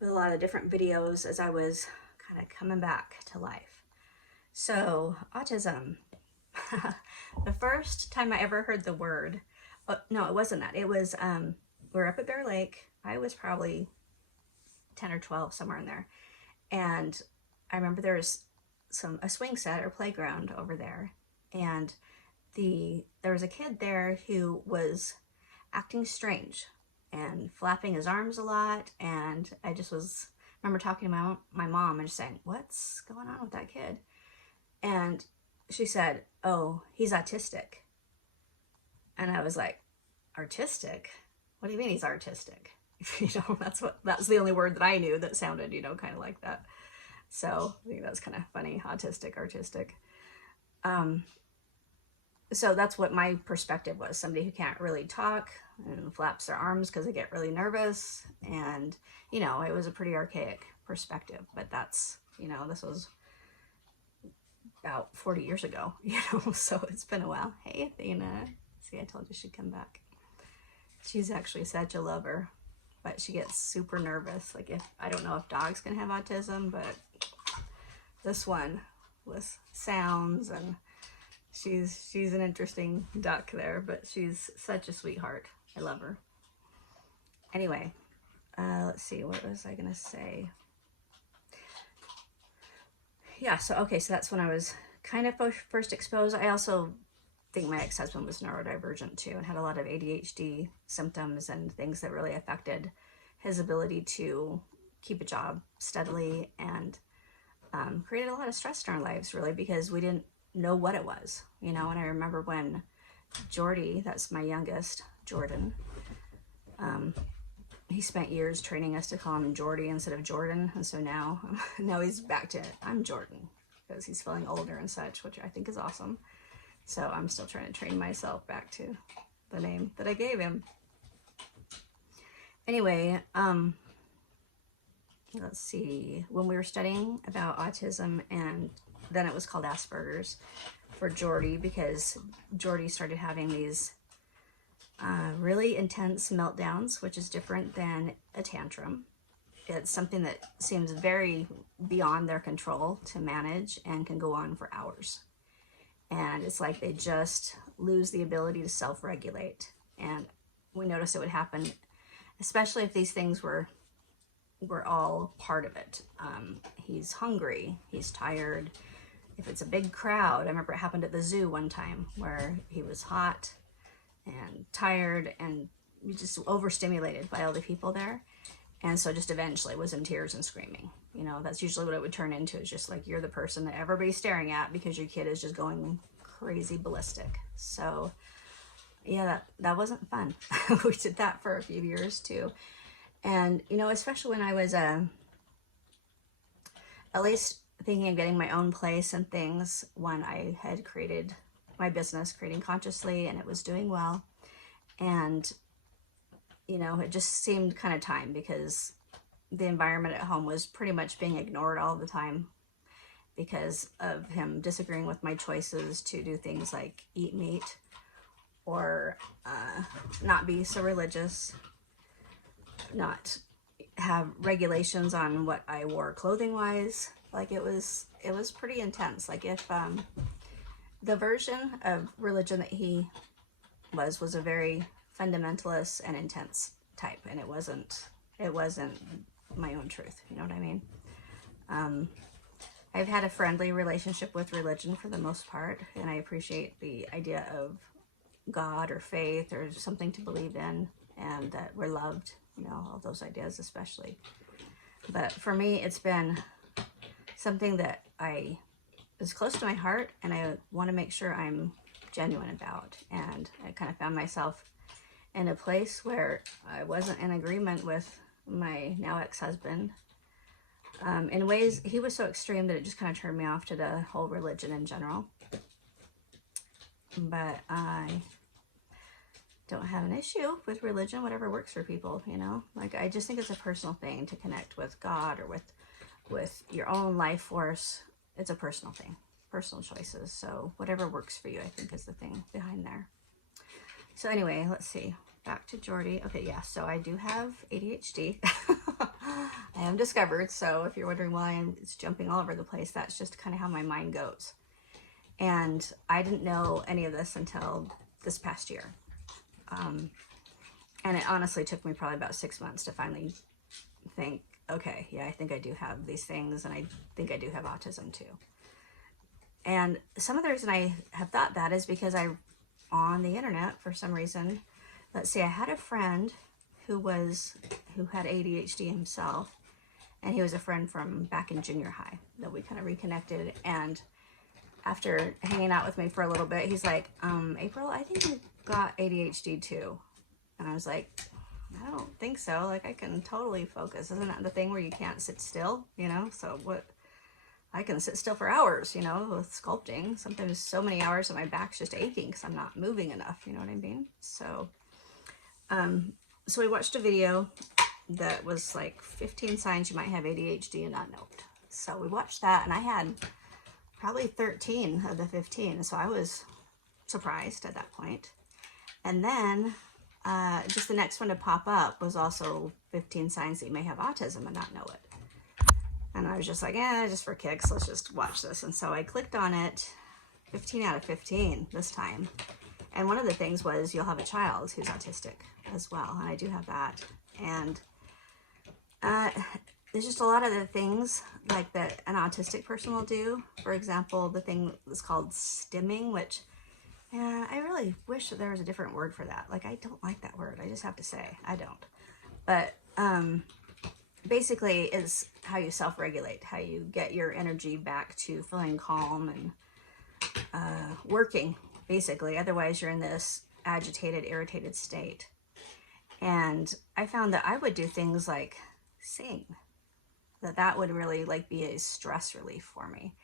with a lot of different videos as I was kind of coming back to life. So, autism. The first time I ever heard the word, no, it wasn't that. It was, we were up at Bear Lake. I was probably 10 or 12, somewhere in there. And I remember there was a swing set or playground over there. And there was a kid there who was acting strange and flapping his arms a lot. And I just remember talking to my mom and just saying, what's going on with that kid? And she said, oh, he's autistic. And I was like, artistic? What do you mean he's artistic? That's the only word that I knew that sounded, kind of like that. So I think that's kind of funny, autistic, artistic. So that's what my perspective was. Somebody who can't really talk and flaps their arms because they get really nervous. And, it was a pretty archaic perspective, but that's, this was about 40 years ago, so it's been a while. Hey, Athena. See, I told you she'd come back. She's actually such a lover, but she gets super nervous. Like, I don't know if dogs can have autism, but this one with sounds, and she's an interesting duck there, but she's such a sweetheart. I love her. Anyway, let's see, what was I gonna say? Yeah, so that's when I was kind of first exposed. I also think my ex-husband was neurodivergent too and had a lot of ADHD symptoms and things that really affected his ability to keep a job steadily, and created a lot of stress in our lives, really, because we didn't know what it was, and I remember when Jordy, that's my youngest, Jordan, he spent years training us to call him Jordy instead of Jordan, and so now he's back to, I'm Jordan, because he's feeling older and such, which I think is awesome. So I'm still trying to train myself back to the name that I gave him. Anyway, let's see, when we were studying about autism, and then it was called Asperger's for Jordy, because Jordy started having these really intense meltdowns, which is different than a tantrum. It's something that seems very beyond their control to manage and can go on for hours. And it's like they just lose the ability to self-regulate. And we noticed it would happen, especially if these things were all part of it. He's hungry, he's tired. If it's a big crowd, I remember it happened at the zoo one time where he was hot and tired and just overstimulated by all the people there. And so just eventually was in tears and screaming. That's usually what it would turn into. It's just like you're the person that everybody's staring at because your kid is just going crazy ballistic. So yeah, that wasn't fun. We did that for a few years too. And, especially when I was at least thinking of getting my own place and things, when I had created my business, Creating Consciously, and it was doing well. And, it just seemed kind of time, because the environment at home was pretty much being ignored all the time because of him disagreeing with my choices to do things like eat meat or not be so religious, not have regulations on what I wore clothing wise. Like it was pretty intense. Like if the version of religion that he was a very fundamentalist and intense type, and it wasn't my own truth, you know what I mean? I've had a friendly relationship with religion for the most part, and I appreciate the idea of God or faith or something to believe in, and that we're loved, all those ideas especially. But for me, it's been something that is close to my heart, and I want to make sure I'm genuine about. And I kind of found myself in a place where I wasn't in agreement with my now ex-husband. In ways, he was so extreme that it just kind of turned me off to the whole religion in general. But I don't have an issue with religion, whatever works for people, Like, I just think it's a personal thing to connect with God or with your own life force. It's a personal thing, personal choices. So whatever works for you, I think, is the thing behind there. So anyway, let's see. Back to Jordy. Okay, yeah, so I do have ADHD. I am discovered. So if you're wondering why it's jumping all over the place, that's just kind of how my mind goes. And I didn't know any of this until this past year. And it honestly took me probably about 6 months to finally think, okay, yeah, I think I do have these things, and I think I do have autism too. And some of the reason I have thought that is because on the internet, for some reason, let's see, I had a friend who had ADHD himself, and he was a friend from back in junior high that we kind of reconnected. And after hanging out with me for a little bit, he's like, April, I think you got ADHD too. And I was like, I don't think so. Like, I can totally focus. Isn't that the thing where you can't sit still, you know? So what, I can sit still for hours, you know, with sculpting. Sometimes so many hours that my back's just aching because I'm not moving enough, you know what I mean? So, so we watched a video that was like 15 signs you might have ADHD and not know it. So we watched that, and I had probably 13 of the 15. So I was surprised at that point. And then just the next one to pop up was also 15 signs that you may have autism and not know it. And I was just like, just for kicks, let's just watch this. And so I clicked on it, 15 out of 15 this time. And one of the things was you'll have a child who's autistic as well. And I do have that. And there's just a lot of the things like that an autistic person will do. For example, the thing that's called stimming, which I really wish that there was a different word for that. Like, I don't like that word. I just have to say, I don't. But basically is how you self-regulate, how you get your energy back to feeling calm and working, basically. Otherwise, you're in this agitated, irritated state. And I found that I would do things like sing, that would really like be a stress relief for me.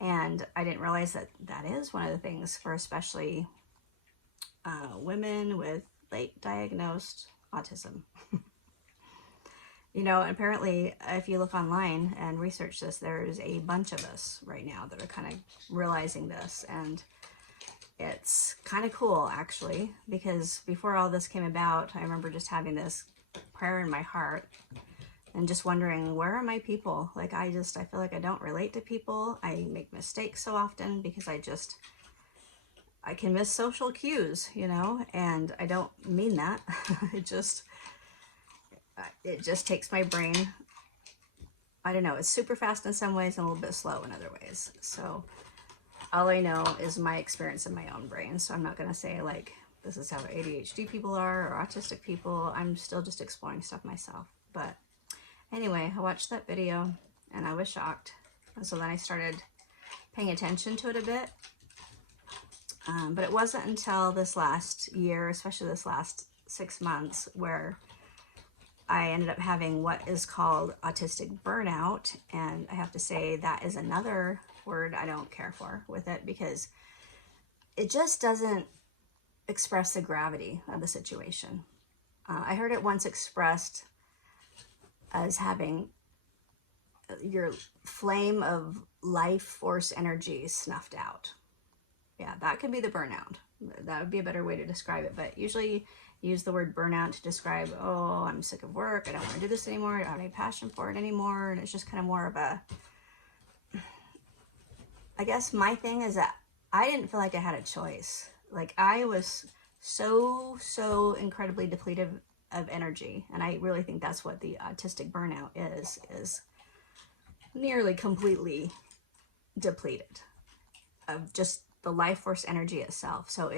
And I didn't realize that that is one of the things for especially women with late diagnosed autism. You know, apparently if you look online and research this, there's a bunch of us right now that are kind of realizing this. And it's kind of cool, actually, because before all this came about, I remember just having this prayer in my heart and just wondering, where are my people? Like, I feel like I don't relate to people. I make mistakes so often because I can miss social cues, you know, and I don't mean that. It just takes my brain, I don't know, it's super fast in some ways and a little bit slow in other ways. So all I know is my experience in my own brain. So I'm not going to say like, this is how ADHD people are or autistic people. I'm still just exploring stuff myself. But anyway, I watched that video and I was shocked. And so then I started paying attention to it a bit. But it wasn't until this last year, especially this last 6 months, where I ended up having what is called autistic burnout. And I have to say that is another word I don't care for with it, because it just doesn't express the gravity of the situation. I heard it once expressed as having your flame of life force energy snuffed out. Yeah, that could be the burnout. That would be a better way to describe it. But usually use the word burnout to describe, oh, I'm sick of work, I don't want to do this anymore, I don't have any passion for it anymore. And it's just kind of more of a, I guess my thing is that I didn't feel like I had a choice. Like, I was so incredibly depleted of energy. And I really think that's what the autistic burnout is nearly completely depleted of just the life force energy itself. So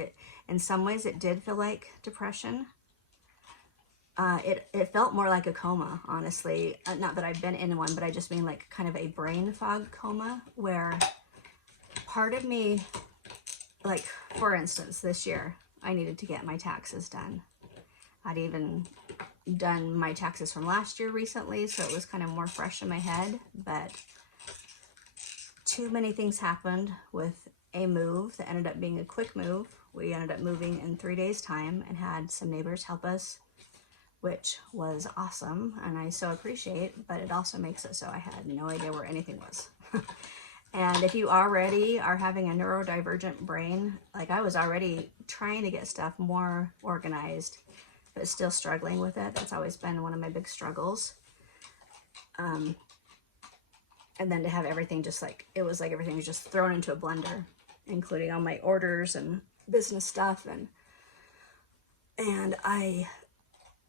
in some ways it did feel like depression. It felt more like a coma, honestly. Not that I've been in one, but I just mean like kind of a brain fog coma, where part of me, like for instance, this year, I needed to get my taxes done. I'd even done my taxes from last year recently, so it was kind of more fresh in my head, but too many things happened with a move that ended up being a quick move. We ended up moving in 3 days' time and had some neighbors help us, which was awesome, and I so appreciate, but it also makes it so I had no idea where anything was. And if you already are having a neurodivergent brain, like I was already trying to get stuff more organized, but still struggling with it. That's always been one of my big struggles. And then to have everything just like, it was like everything was just thrown into a blender, including all my orders and business stuff. And I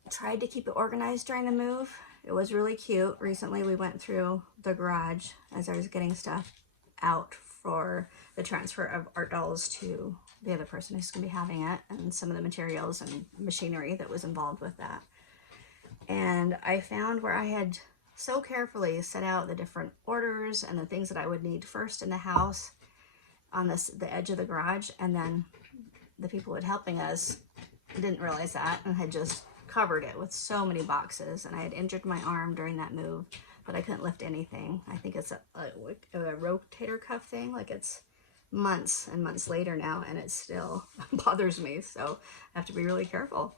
tried to keep it organized during the move. It was really cute. Recently we went through the garage as I was getting stuff out for the transfer of art dolls to the other person who's going to be having it, and some of the materials and machinery that was involved with that. And I found where I had so carefully set out the different orders and the things that I would need first in the house on the edge of the garage, and then the people who were helping us didn't realize that and had just covered it with so many boxes. And I had injured my arm during that move, but I couldn't lift anything. I think it's a rotator cuff thing. Like, it's months and months later now, and it still bothers me, so I have to be really careful.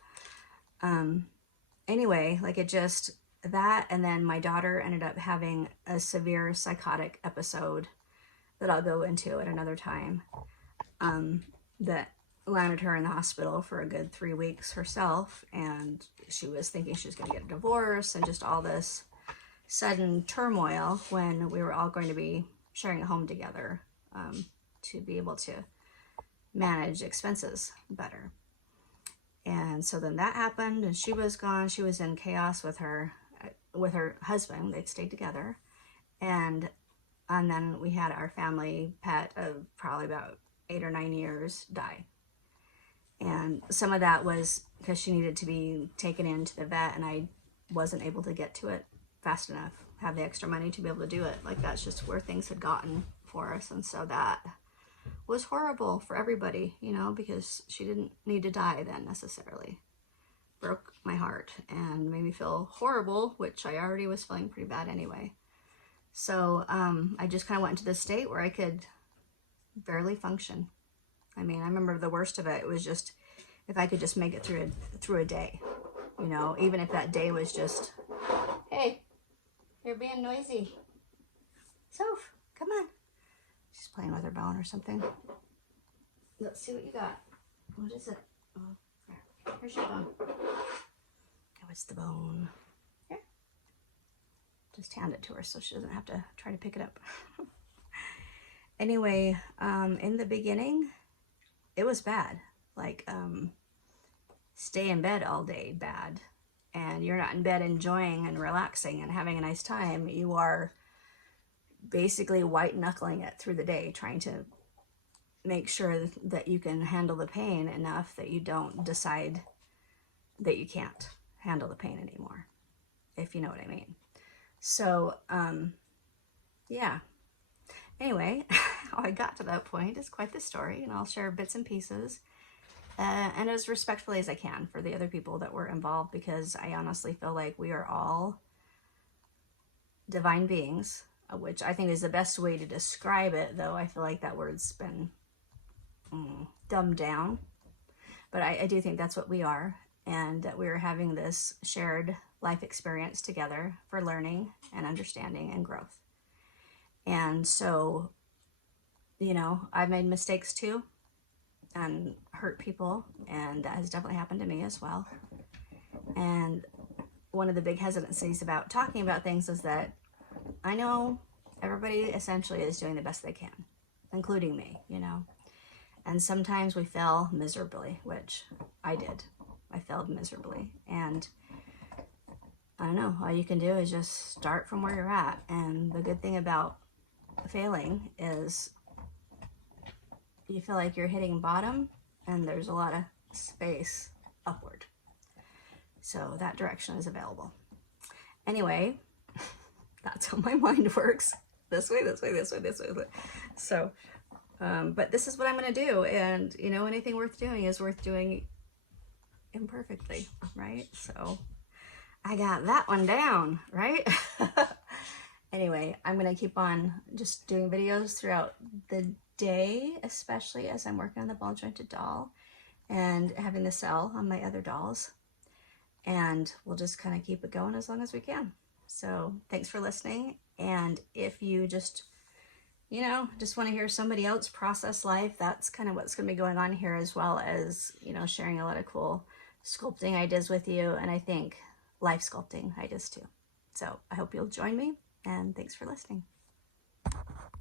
Anyway, like, it just, that, and then my daughter ended up having a severe psychotic episode that I'll go into at another time, that landed her in the hospital for a good 3 weeks herself, and she was thinking she was going to get a divorce, and just all this sudden turmoil when we were all going to be sharing a home together, to be able to manage expenses better. And so then that happened, and she was gone. She was in chaos with her husband. They'd stayed together, and then we had our family pet of probably about 8 or 9 years die. And some of that was because she needed to be taken into the vet, and I wasn't able to get to it fast enough, have the extra money to be able to do it. Like, that's just where things had gotten for us. And so that was horrible for everybody, you know, because she didn't need to die then necessarily. Broke my heart and made me feel horrible, which I already was feeling pretty bad anyway. So I just kind of went into this state where I could barely function. I mean, I remember the worst of it was just if I could just make it through a day, you know, even if that day was just, hey, you're being noisy. Soph, come on. She's playing with her bone or something. Let's see what you got. What is it? Oh, here's your bone. Oh, it's the bone. Here. Just hand it to her so she doesn't have to try to pick it up. Anyway, in the beginning, it was bad. Like, stay in bed all day, bad. And you're not in bed enjoying and relaxing and having a nice time. You are basically white knuckling it through the day, trying to make sure that you can handle the pain enough that you don't decide that you can't handle the pain anymore, if you know what I mean. So, yeah. Anyway, how I got to that point is quite the story, and I'll share bits and pieces, and as respectfully as I can for the other people that were involved, because I honestly feel like we are all divine beings, which I think is the best way to describe it, though I feel like that word's been dumbed down. But I do think that's what we are, and that we are having this shared life experience together for learning and understanding and growth. And so, you know, I've made mistakes too and hurt people, and that has definitely happened to me as well. And one of the big hesitancies about talking about things is that I know everybody essentially is doing the best they can, including me, you know. And sometimes we fail miserably, which I did. I failed miserably. And I don't know, all you can do is just start from where you're at. And the good thing about failing is you feel like you're hitting bottom and there's a lot of space upward. So that direction is available. Anyway, that's how my mind works. This way, this way, this way, this way, this way. So, but this is what I'm going to do. And, you know, anything worth doing is worth doing imperfectly, right? So I got that one down, right? Anyway, I'm going to keep on just doing videos throughout the day, especially as I'm working on the ball jointed doll and having the cell on my other dolls. And we'll just kind of keep it going as long as we can. So thanks for listening. And if you just, you know, just want to hear somebody else process life, that's kind of what's going to be going on here, as well as, you know, sharing a lot of cool sculpting ideas with you. And I think life sculpting ideas too. So I hope you'll join me, and thanks for listening.